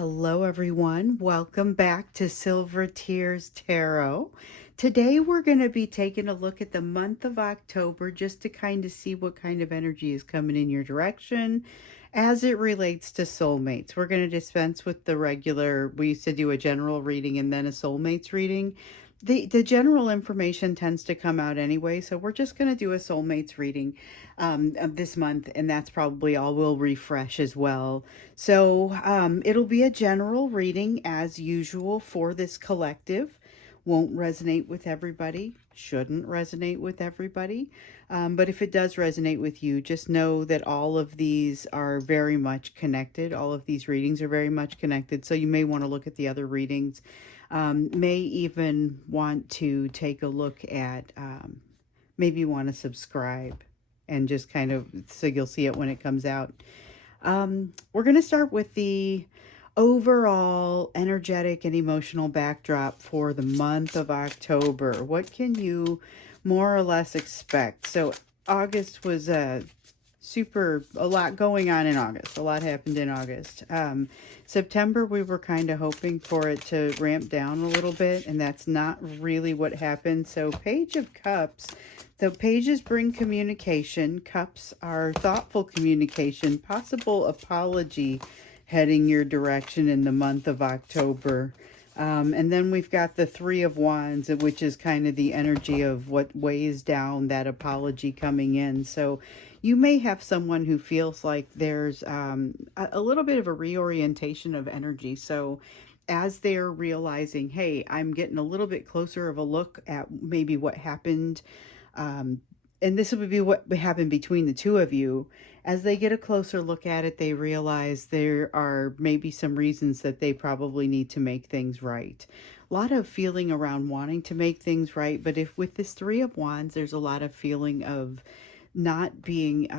Hello, everyone. Welcome back to Silver Tears Tarot. Today, we're going to be taking a look at the month of October just to kind of see what kind of energy is coming in your direction as it relates to soulmates. We're going to dispense with the regular, we used to do a general reading and then a soulmates reading. The general information tends to come out anyway, so we're just going to do a soulmates reading of this month, and that's probably all. We'll refresh as well. So it'll be a general reading as usual for this collective. Won't resonate with everybody, shouldn't resonate with everybody. But if it does resonate with you, just know that all of these are very much connected. All of these readings are very much connected. So you may want to look at the other readings. May even want to take a look at, maybe want to subscribe and just kind of, so you'll see it when it comes out. We're going to start with the overall energetic and emotional backdrop for the month of October. What can you more or less expect? So August was a lot going on in August. A lot happened in August. September, we were kind of hoping for it to ramp down a little bit, and that's not really what happened. So Page of Cups. So pages bring communication. Cups are thoughtful communication, possible apology heading your direction in the month of October. And then we've got the Three of Wands, which is kind of the energy of what weighs down that apology coming in. So you may have someone who feels like there's a little bit of a reorientation of energy. So as they're realizing, hey, I'm getting a little bit closer of a look at maybe what happened, and this would be what happened between the two of you. As they get a closer look at it, they realize there are maybe some reasons that they probably need to make things right. A lot of feeling around wanting to make things right, but if with this Three of Wands, there's a lot of feeling of not being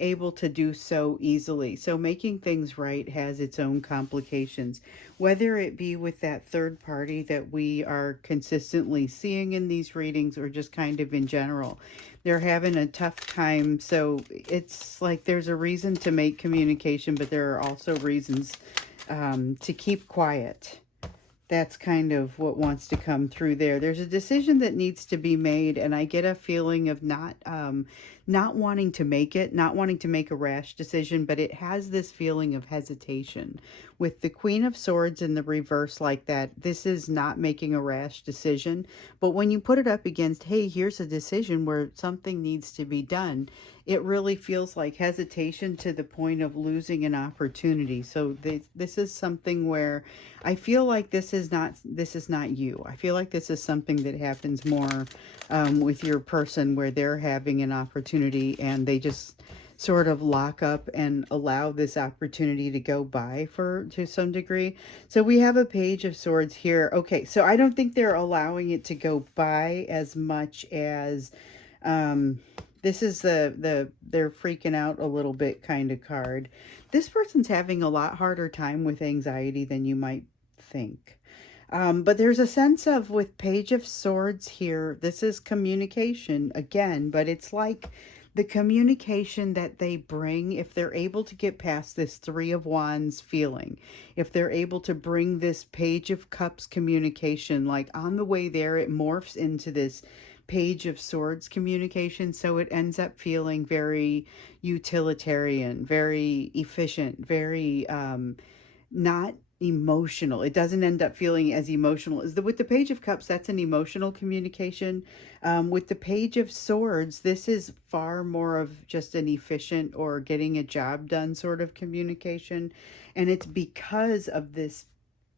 able to do so easily. So making things right has its own complications, whether it be with that third party that we are consistently seeing in these readings or just kind of in general. They're having a tough time. So it's like there's a reason to make communication, but there are also reasons to keep quiet. That's kind of what wants to come through there. There's a decision that needs to be made, and I get a feeling of not wanting to make it, not wanting to make a rash decision, but it has this feeling of hesitation. With the Queen of Swords in the reverse like that, this is not making a rash decision, but when you put it up against, hey, here's a decision where something needs to be done, it really feels like hesitation to the point of losing an opportunity. So this is something where I feel like this is not you. I feel like this is something that happens more with your person, where they're having an opportunity and they just sort of lock up and allow this opportunity to go by to some degree. So we have a Page of Swords here. Okay, so I don't think they're allowing it to go by as much as this is they're freaking out a little bit kind of card. This person's having a lot harder time with anxiety than you might think. But there's a sense of, with Page of Swords here, this is communication again, but it's like the communication that they bring, if they're able to get past this Three of Wands feeling, if they're able to bring this Page of Cups communication, like on the way there, it morphs into this Page of Swords communication. So it ends up feeling very utilitarian, very efficient, very not emotional. It doesn't end up feeling as emotional as with the Page of Cups. That's an emotional communication. With the Page of Swords, this is far more of just an efficient or getting a job done sort of communication. And it's because of this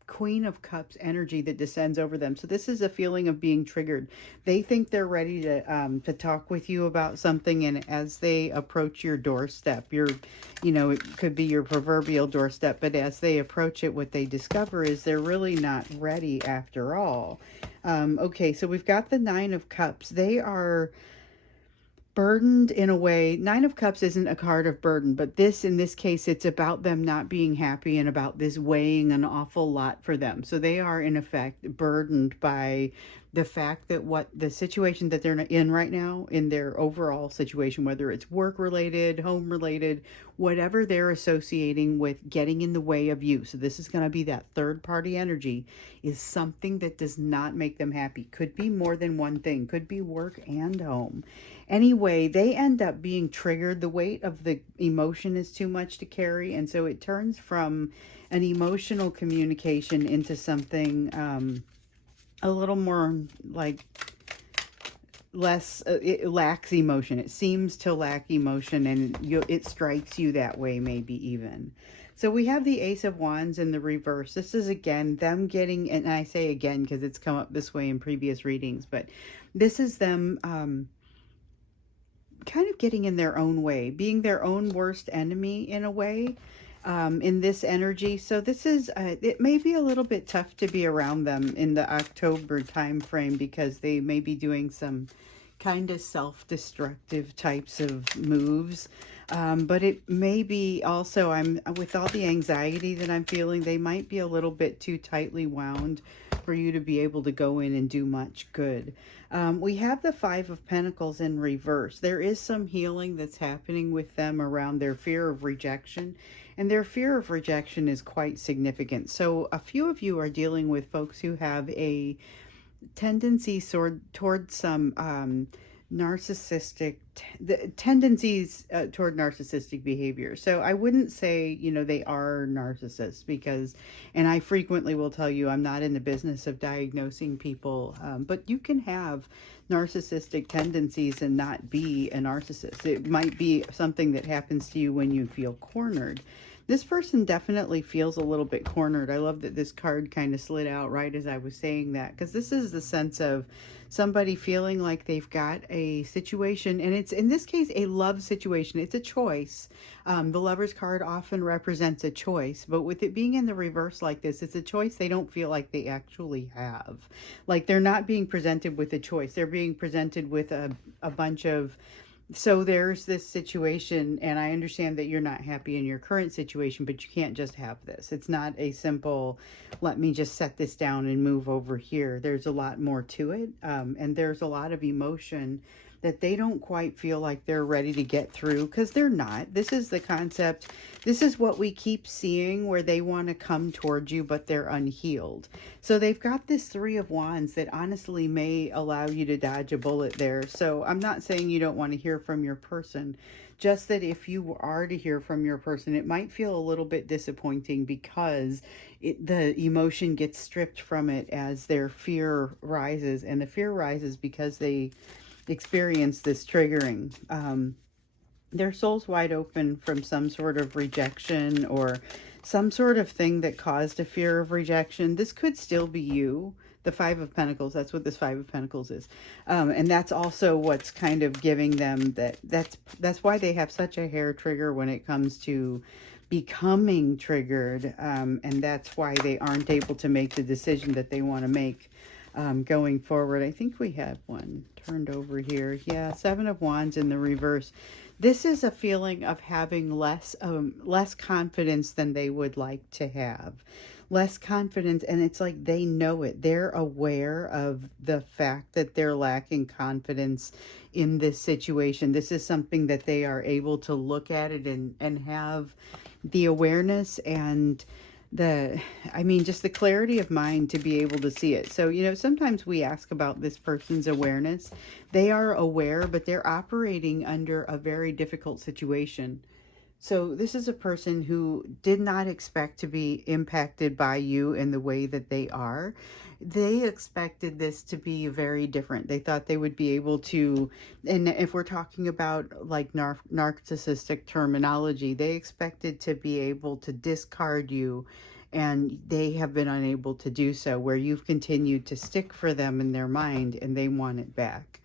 Queen of Cups energy that descends over them. So this is a feeling of being triggered. They think they're ready to talk with you about something, and as they approach your doorstep, it could be your proverbial doorstep, but as they approach it, what they discover is they're really not ready after all. Okay, so we've got the Nine of Cups. They are burdened in a way. Nine of Cups isn't a card of burden, but in this case, it's about them not being happy and about this weighing an awful lot for them. So they are, in effect, burdened by the fact that what the situation that they're in right now, in their overall situation, whether it's work related, home related, whatever they're associating with getting in the way of you. So this is going to be that third party energy, is something that does not make them happy. Could be more than one thing, could be work and home. Anyway, they end up being triggered. The weight of the emotion is too much to carry. And so it turns from an emotional communication into something a little more like less, it lacks emotion. It seems to lack emotion, and it strikes you that way, maybe even. So we have the Ace of Wands in the reverse. This is again them getting, and I say again because it's come up this way in previous readings, but this is them kind of getting in their own way, being their own worst enemy in a way, in this energy. So this is, it may be a little bit tough to be around them in the October time frame, because they may be doing some kind of self-destructive types of moves. But it may be also, I'm with all the anxiety that I'm feeling, they might be a little bit too tightly wound for you to be able to go in and do much good. We have the Five of Pentacles in reverse. There is some healing that's happening with them around their fear of rejection. And their fear of rejection is quite significant. So a few of you are dealing with folks who have a tendency toward some narcissistic tendencies toward narcissistic behavior. So I wouldn't say, you know, they are narcissists, because, and I frequently will tell you, I'm not in the business of diagnosing people, but you can have narcissistic tendencies and not be a narcissist. It might be something that happens to you when you feel cornered. This person definitely feels a little bit cornered. I love that this card kind of slid out right as I was saying that, because this is the sense of somebody feeling like they've got a situation, and it's in this case a love situation. It's a choice. The Lover's card often represents a choice, but with it being in the reverse like this, it's a choice they don't feel like they actually have. Like they're not being presented with a choice. They're being presented with a bunch of, so there's this situation, and I understand that you're not happy in your current situation, but you can't just have this. It's not a simple, let me just set this down and move over here. There's a lot more to it, and there's a lot of emotion that they don't quite feel like they're ready to get through, because they're not. This is the concept. This is what we keep seeing, where they want to come towards you, but they're unhealed. So they've got this Three of Wands that honestly may allow you to dodge a bullet there. So I'm not saying you don't want to hear from your person, just that if you are to hear from your person, it might feel a little bit disappointing, because the emotion gets stripped from it as their fear rises, and the fear rises because they experience this triggering. Their soul's wide open from some sort of rejection or some sort of thing that caused a fear of rejection. This could still be you. The Five of Pentacles, that's what this Five of Pentacles is. And that's also what's kind of giving them that's why they have such a hair trigger when it comes to becoming triggered. And that's why they aren't able to make the decision that they want to make going forward. I think we have one turned over here. Yeah, Seven of Wands in the reverse. This is a feeling of having less confidence than they would like to have. Less confidence, and it's like they know it. They're aware of the fact that they're lacking confidence in this situation. This is something that they are able to look at it and have the awareness and just the clarity of mind to be able to see it. So, you know, sometimes we ask about this person's awareness. They are aware, but they're operating under a very difficult situation. So this is a person who did not expect to be impacted by you in the way that they are. They expected this to be very different. They thought they would be able to, and if we're talking about like narcissistic terminology, they expected to be able to discard you, and they have been unable to do so, where you've continued to stick for them in their mind and they want it back.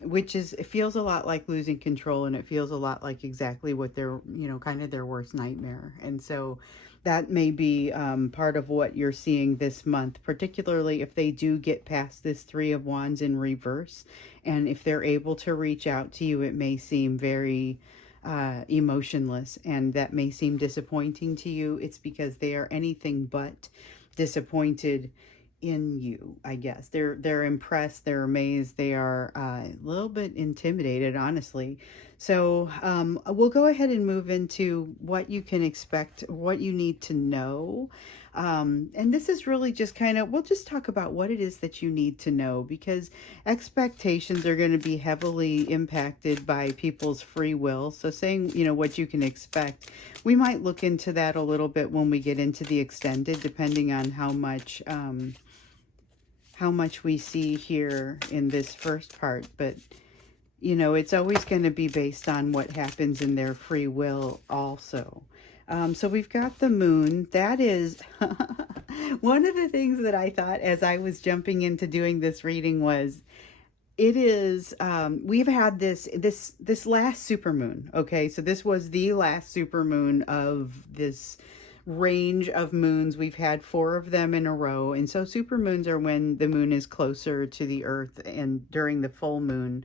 Which is, it feels a lot like losing control, and it feels a lot like exactly what their, you know, kind of their worst nightmare. And so that may be part of what you're seeing this month, particularly if they do get past this Three of Wands in reverse. And if they're able to reach out to you, it may seem very emotionless, and that may seem disappointing to you. It's because they are anything but disappointed in you, I guess. They're impressed, they're amazed, they are a little bit intimidated, honestly. So we'll go ahead and move into what you can expect, what you need to know. And this is really just kind of, we'll just talk about what it is that you need to know, because expectations are going to be heavily impacted by people's free will. So saying, what you can expect, we might look into that a little bit when we get into the extended, depending on how much we see here in this first part. But it's always going to be based on what happens in their free will also. So we've got the moon. That is one of the things that I thought as I was jumping into doing this reading was, it is, we've had this last supermoon. Okay, so this was the last supermoon of this range of moons. We've had 4 of them in a row. And so supermoons are when the moon is closer to the earth, and during the full moon,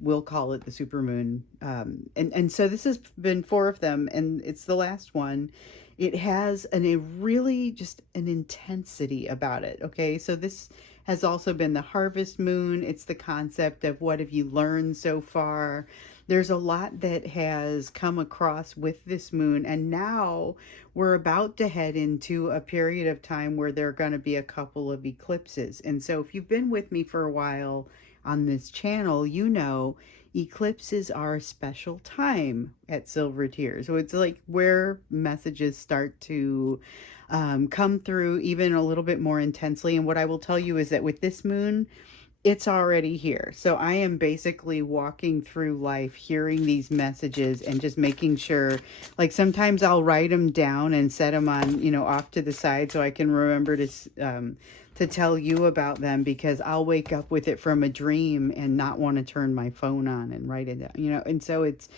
we'll call it the supermoon. And so this has been 4 of them, and it's the last one. It has a really just an intensity about it. Okay, so this has also been the harvest moon. It's the concept of what have you learned so far. There's a lot that has come across with this moon, and now we're about to head into a period of time where there are going to be a couple of eclipses. And so if you've been with me for a while on this channel, eclipses are a special time at Silver Tears. So it's like where messages start to come through even a little bit more intensely. And what I will tell you is that with this moon, it's already here. So I am basically walking through life hearing these messages and just making sure, like sometimes I'll write them down and set them on, off to the side so I can remember to tell you about them, because I'll wake up with it from a dream and not want to turn my phone on and write it down, and so it's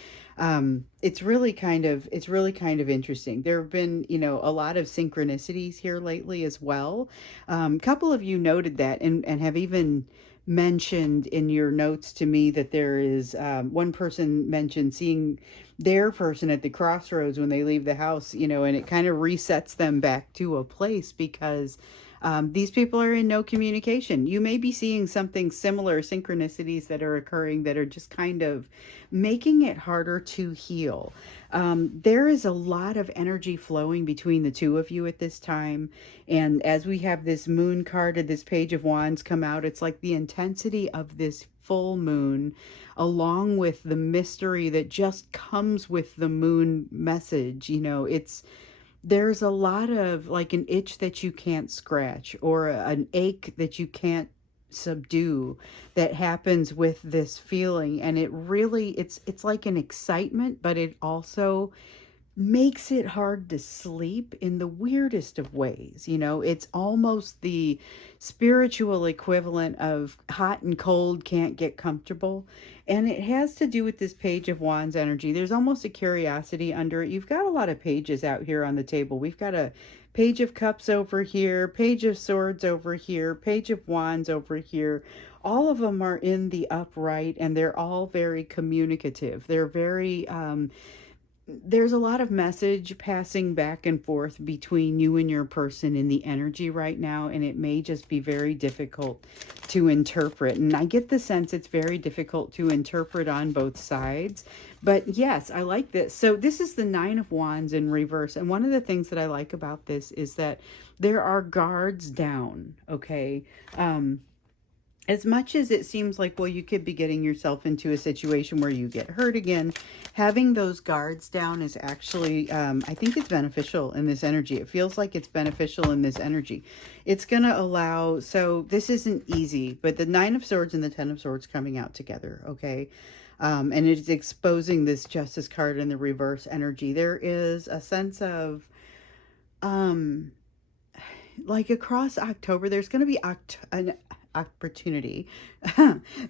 really kind of interesting. There have been, a lot of synchronicities here lately as well. A couple of you noted that and have even mentioned in your notes to me that there is one person mentioned seeing their person at the crossroads when they leave the house, and it kind of resets them back to a place, because these people are in no communication. You may be seeing something similar, synchronicities that are occurring that are just kind of making it harder to heal. There is a lot of energy flowing between the two of you at this time. And as we have this moon card and this Page of Wands come out, it's like the intensity of this full moon, along with the mystery that just comes with the moon message. There's a lot of like an itch that you can't scratch, or an ache that you can't subdue, that happens with this feeling. And it's like an excitement, but it also makes it hard to sleep in the weirdest of ways. It's almost the spiritual equivalent of hot and cold can't get comfortable. And it has to do with this Page of Wands energy. There's almost a curiosity under it. You've got a lot of pages out here on the table. We've got a Page of Cups over here, Page of Swords over here, Page of Wands over here. All of them are in the upright, and they're all very communicative. They're very there's a lot of message passing back and forth between you and your person in the energy right now, and it may just be very difficult to interpret. And I get the sense it's very difficult to interpret on both sides. But yes, I like this. So this is the Nine of Wands in reverse. And one of the things that I like about this is that there are guards down, okay? As much as it seems like, well, you could be getting yourself into a situation where you get hurt again, having those guards down is actually, I think it's beneficial in this energy. It feels like it's beneficial in this energy. It's going to allow, so this isn't easy, but the Nine of Swords and the Ten of Swords coming out together, okay? And it's exposing this Justice card in the reverse energy. There is a sense of, like across October, there's going to be an opportunity.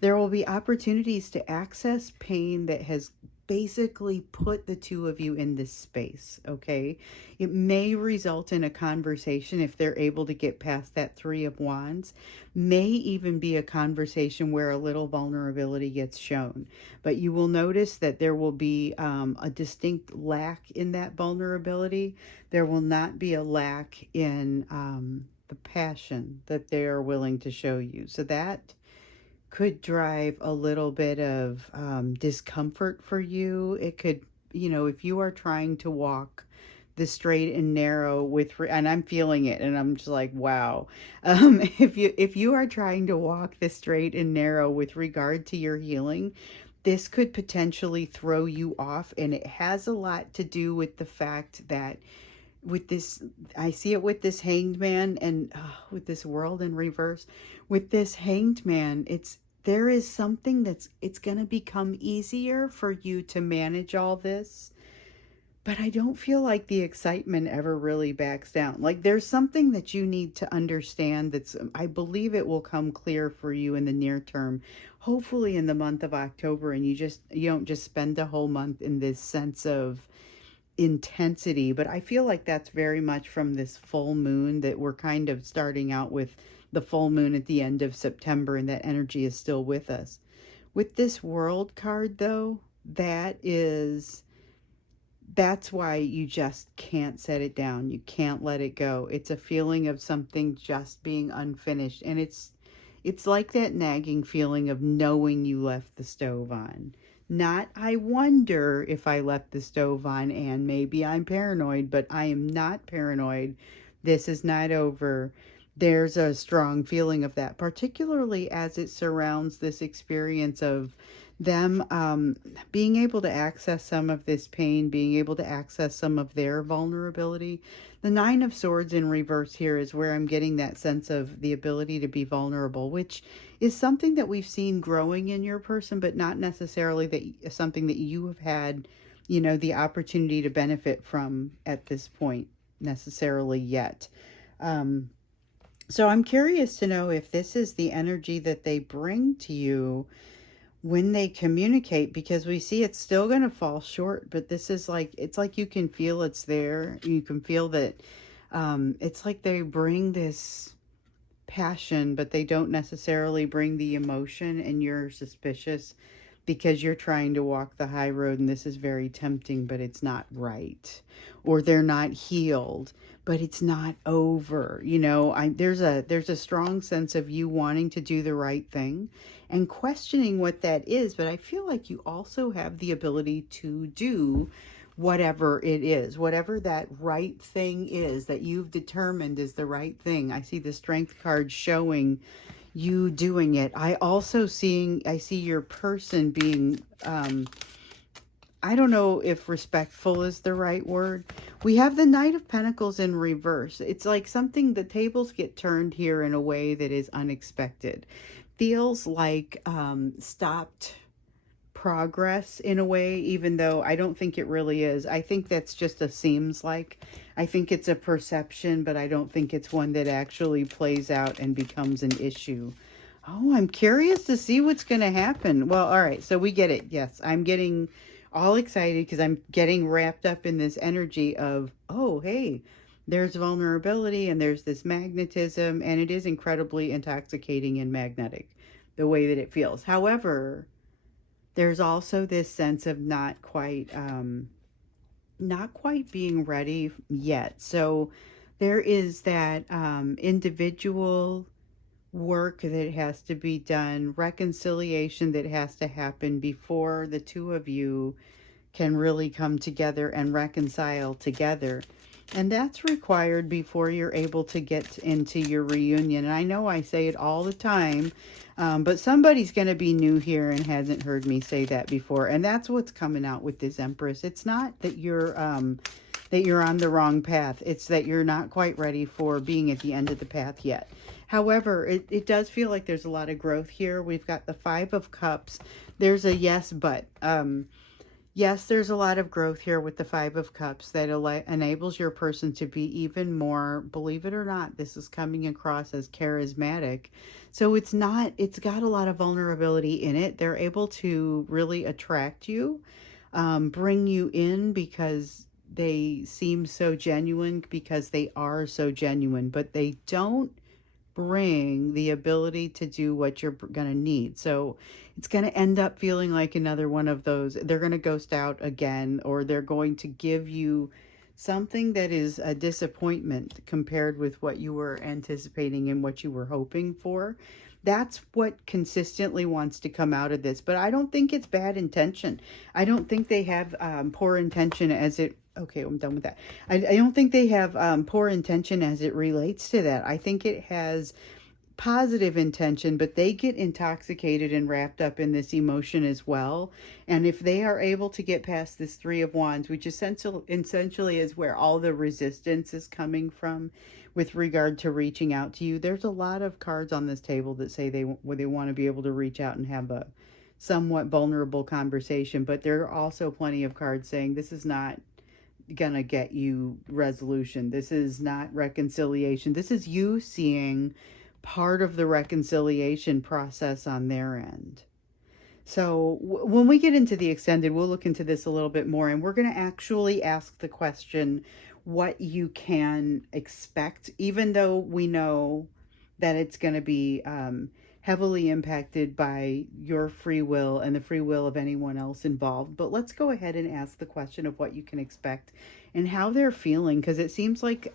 There will be opportunities to access pain that has basically put the two of you in this space, okay? It may result in a conversation if they're able to get past that Three of Wands. May even be a conversation where a little vulnerability gets shown. But you will notice that there will be a distinct lack in that vulnerability. There will not be a lack in the passion that they are willing to show you. So that could drive a little bit of discomfort for you. It could, if you are trying to walk the straight and narrow and I'm feeling it, and I'm just like, wow. If you are trying to walk the straight and narrow with regard to your healing, this could potentially throw you off, and it has a lot to do with the fact that with this, I see it with this hanged man, and with this world in reverse. With this hanged man, there is something it's going to become easier for you to manage all this, but I don't feel like the excitement ever really backs down. Like, there's something that you need to understand I believe it will come clear for you in the near term, hopefully in the month of October, and you don't just spend the whole month in this sense of intensity. But I feel like that's very much from this full moon, that we're kind of starting out with the full moon at the end of September, and that energy is still with us. With this world card, though, that's why you just can't set it down. You can't let it go. It's a feeling of something just being unfinished, and it's like that nagging feeling of knowing you left the stove on. Not, I wonder if I left the stove on, and maybe I'm paranoid, but I am not paranoid. This is not over. There's a strong feeling of that, particularly as it surrounds this experience of them being able to access some of this pain, being able to access some of their vulnerability. The Nine of Swords in reverse here is where I'm getting that sense of the ability to be vulnerable, which is something that we've seen growing in your person, but not necessarily something that you have had, the opportunity to benefit from at this point necessarily yet. So I'm curious to know if this is the energy that they bring to you when they communicate, because we see it's still going to fall short, but this is like, it's like you can feel it's there. You can feel that it's like they bring this passion, but they don't necessarily bring the emotion, and you're suspicious because you're trying to walk the high road, and this is very tempting, but it's not right. Or they're not healed, but it's not over. There's a strong sense of you wanting to do the right thing and questioning what that is, but I feel like you also have the ability to do whatever it is, whatever that right thing is that you've determined is the right thing. I see the Strength card showing you doing it. I see your person being, I don't know if respectful is the right word. We have the Knight of Pentacles in reverse. It's like the tables get turned here in a way that is unexpected. Feels like stopped progress in a way, even though I don't think it really is. I think that's just a seems like. I think it's a perception, but I don't think it's one that actually plays out and becomes an issue. Oh, I'm curious to see what's going to happen. Well, all right, so we get it. Yes, I'm getting all excited because I'm getting wrapped up in this energy of, oh, hey, there's vulnerability and there's this magnetism, and it is incredibly intoxicating and magnetic, the way that it feels. However, there's also this sense of not quite being ready yet. So there is that individual work that has to be done, reconciliation that has to happen before the two of you can really come together and reconcile together. And that's required before you're able to get into your reunion. And I know I say it all the time, but somebody's going to be new here and hasn't heard me say that before. And that's what's coming out with this Empress. It's not that you're on the wrong path. It's that you're not quite ready for being at the end of the path yet. However, it does feel like there's a lot of growth here. We've got the Five of Cups. There's a yes, but yes, there's a lot of growth here with the Five of Cups that enables your person to be even more, believe it or not, this is coming across as charismatic. So it's got a lot of vulnerability in it. They're able to really attract you, bring you in because they seem so genuine, because they are so genuine, but they don't bring the ability to do what you're going to need. So it's going to end up feeling like another one of those. They're going to ghost out again, or they're going to give you something that is a disappointment compared with what you were anticipating and what you were hoping for. That's what consistently wants to come out of this. But I don't think it's bad intention. I don't think they have poor intention as it. Okay, I'm done with that. I don't think they have poor intention as it relates to that. I think it has positive intention, but they get intoxicated and wrapped up in this emotion as well. And if they are able to get past this Three of Wands, which essentially is where all the resistance is coming from with regard to reaching out to you, there's a lot of cards on this table that say they want to be able to reach out and have a somewhat vulnerable conversation, but there are also plenty of cards saying this is not gonna get you resolution. This is not reconciliation. This is you seeing part of the reconciliation process on their end. So when we get into the extended, we'll look into this a little bit more, and we're going to actually ask the question what you can expect, even though we know that it's going to be heavily impacted by your free will and the free will of anyone else involved. But let's go ahead and ask the question of what you can expect and how they're feeling, because it seems like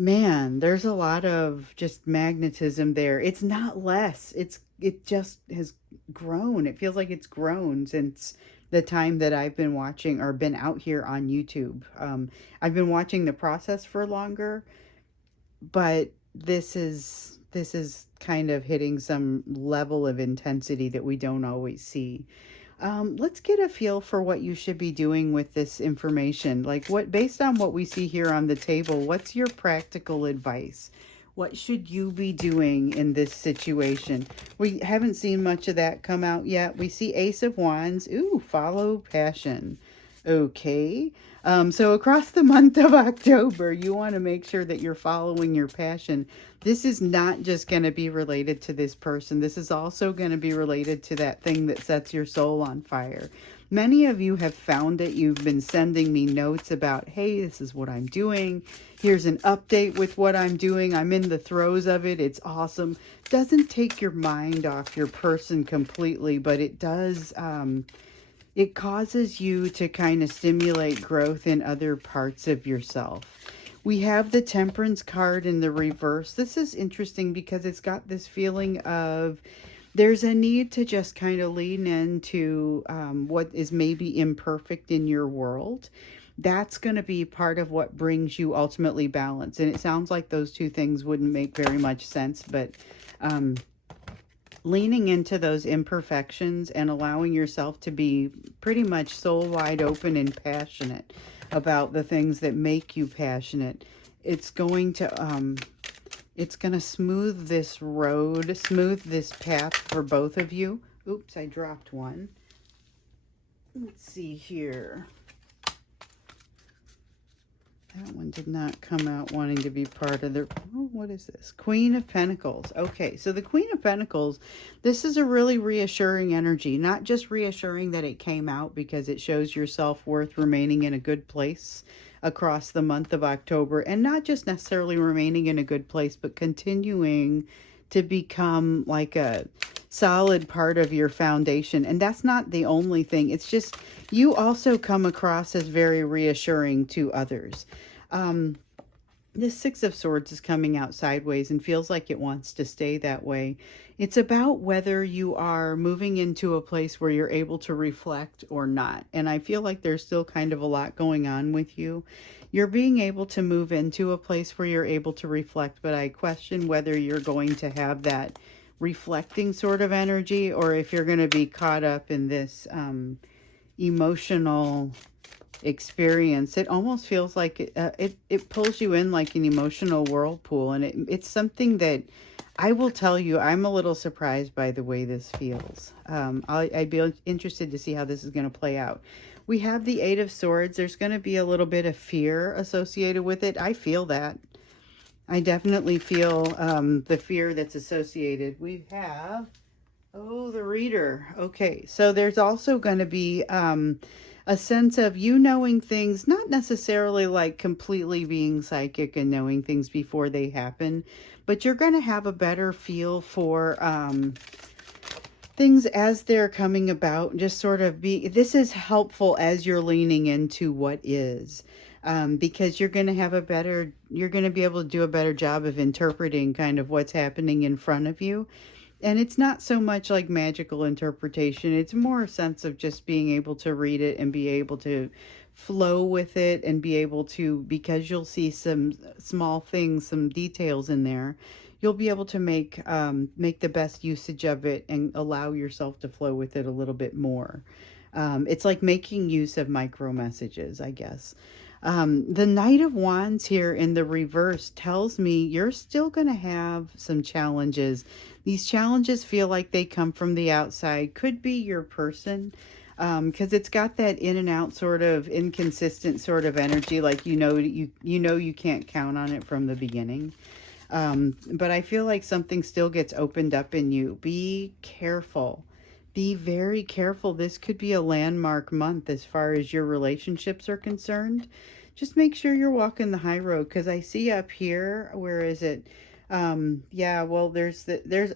man, there's a lot of just magnetism there. It's not less. It just has grown. It feels like it's grown since the time that I've been watching or been out here on YouTube. I've been watching the process for longer, but this is kind of hitting some level of intensity that we don't always see. Let's get a feel for what you should be doing with this information. Like what, based on what we see here on the table, what's your practical advice? What should you be doing in this situation? We haven't seen much of that come out yet. We see Ace of Wands. Ooh, follow passion. Okay. So across the month of October, you want to make sure that you're following your passion. This is not just going to be related to this person. This is also going to be related to that thing that sets your soul on fire. Many of you have found it. You've been sending me notes about, hey, this is what I'm doing. Here's an update with what I'm doing. I'm in the throes of it. It's awesome. Doesn't take your mind off your person completely, but it does... it causes you to kind of stimulate growth in other parts of yourself. We have the Temperance card in the reverse. This is interesting because it's got this feeling of there's a need to just kind of lean into what is maybe imperfect in your world. That's going to be part of what brings you ultimately balance. And it sounds like those two things wouldn't make very much sense, but leaning into those imperfections and allowing yourself to be pretty much soul wide open and passionate about the things that make you passionate. It's going to smooth this road, smooth this path for both of you. Oops, I dropped one. Let's see here. That one did not come out wanting to be part of the... Oh, what is this? Queen of Pentacles. Okay, so the Queen of Pentacles, this is a really reassuring energy. Not just reassuring that it came out because it shows your self-worth remaining in a good place across the month of October. And not just necessarily remaining in a good place, but continuing to become like a solid part of your foundation. And that's not the only thing. It's just you also come across as very reassuring to others. This Six of Swords is coming out sideways and feels like it wants to stay that way. It's about whether you are moving into a place where you're able to reflect or not. And I feel like there's still kind of a lot going on with you. You're being able to move into a place where you're able to reflect, but I question whether you're going to have that reflecting sort of energy or if you're going to be caught up in this emotional experience. It almost feels like it pulls you in like an emotional whirlpool, and it's something that I will tell you, I'm a little surprised by the way this feels. I'd be interested to see how this is going to play out. We have the Eight of Swords. There's going to be a little bit of fear associated with it. I feel that. I definitely feel the fear that's associated. We have, oh, the Reader. Okay, so there's also going to be a sense of you knowing things, not necessarily like completely being psychic and knowing things before they happen, but you're going to have a better feel for things as they're coming about, just sort of be, this is helpful as you're leaning into what is. Because you're going to have a better, you're going to be able to do a better job of interpreting kind of what's happening in front of you. And it's not so much like magical interpretation, it's more a sense of just being able to read it and be able to flow with it and be able to, because you'll see some small things, some details in there, you'll be able to make the best usage of it and allow yourself to flow with it a little bit more. It's like making use of micro messages, I guess. The Knight of Wands here in the reverse tells me you're still going to have some challenges. These challenges feel like they come from the outside. Could be your person, because it's got that in and out sort of inconsistent sort of energy, like you can't count on it from the beginning. But I feel like something still gets opened up in you. Be careful. Be very careful. This could be a landmark month as far as your relationships are concerned. Just make sure you're walking the high road, because I see up here, where is it? Yeah, well, there's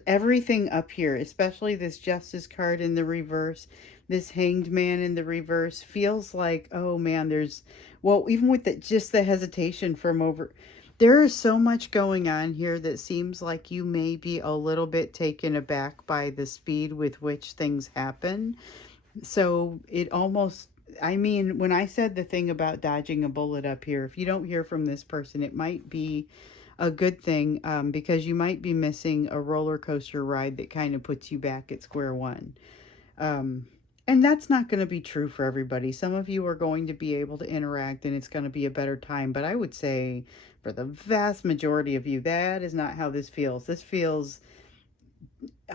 everything up here, especially this Justice card in the reverse. This Hanged Man in the reverse feels like, oh man, well, even with just the hesitation from over, there is so much going on here that seems like you may be a little bit taken aback by the speed with which things happen. So it almost, I mean, when I said the thing about dodging a bullet up here, if you don't hear from this person, it might be a good thing, because you might be missing a roller coaster ride that kind of puts you back at square one. Um, and that's not going to be true for everybody. Some of you are going to be able to interact and it's going to be a better time. But I would say for the vast majority of you, that is not how this feels. This feels,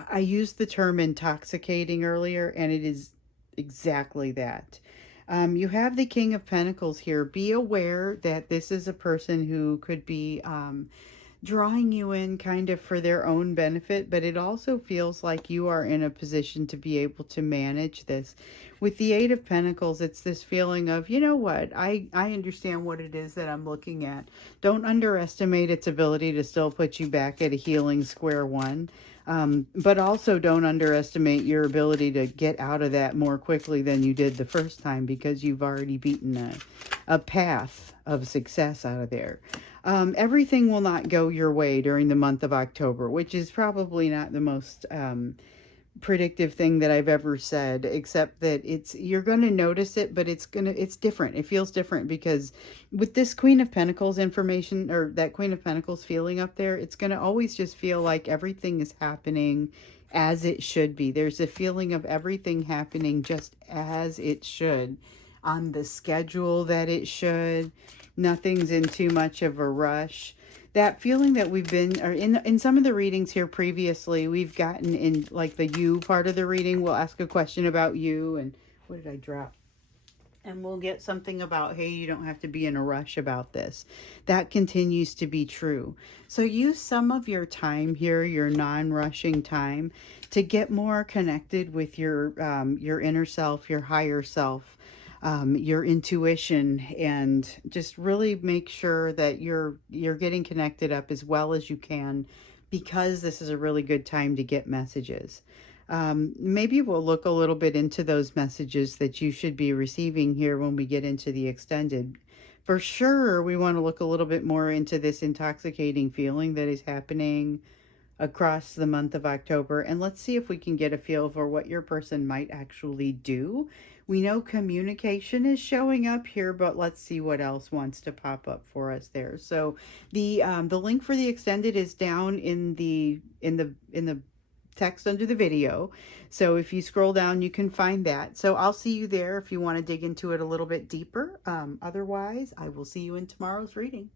I used the term intoxicating earlier, and it is exactly that. You have the King of Pentacles here. Be aware that this is a person who could be drawing you in kind of for their own benefit, but it also feels like you are in a position to be able to manage this. With the Eight of Pentacles, it's this feeling of, you know what, I understand what it is that I'm looking at. Don't underestimate its ability to still put you back at a healing square one. But also don't underestimate your ability to get out of that more quickly than you did the first time, because you've already beaten a path of success out of there. Everything will not go your way during the month of October, which is probably not the most predictive thing that I've ever said, except that you're going to notice it, but it's different. It feels different because with this Queen of Pentacles information, or that Queen of Pentacles feeling up there, it's going to always just feel like everything is happening as it should be. There's a feeling of everything happening just as it should, on the schedule that it should. Nothing's in too much of a rush. That feeling that we've been, or in some of the readings here previously, we've gotten in like the you part of the reading. We'll ask a question about you, and what did I drop? And we'll get something about, hey, you don't have to be in a rush about this. That continues to be true. So use some of your time here, your non-rushing time, to get more connected with your inner self, your higher self, your intuition, and just really make sure that you're getting connected up as well as you can, because this is a really good time to get messages. Maybe we'll look a little bit into those messages that you should be receiving here when we get into the extended. For sure, we want to look a little bit more into this intoxicating feeling that is happening across the month of October. And let's see if we can get a feel for what your person might actually do. We know communication is showing up here, but let's see what else wants to pop up for us there. So the link for the extended is down in the text under the video. So if you scroll down, you can find that. So I'll see you there if you want to dig into it a little bit deeper. Otherwise, I will see you in tomorrow's reading.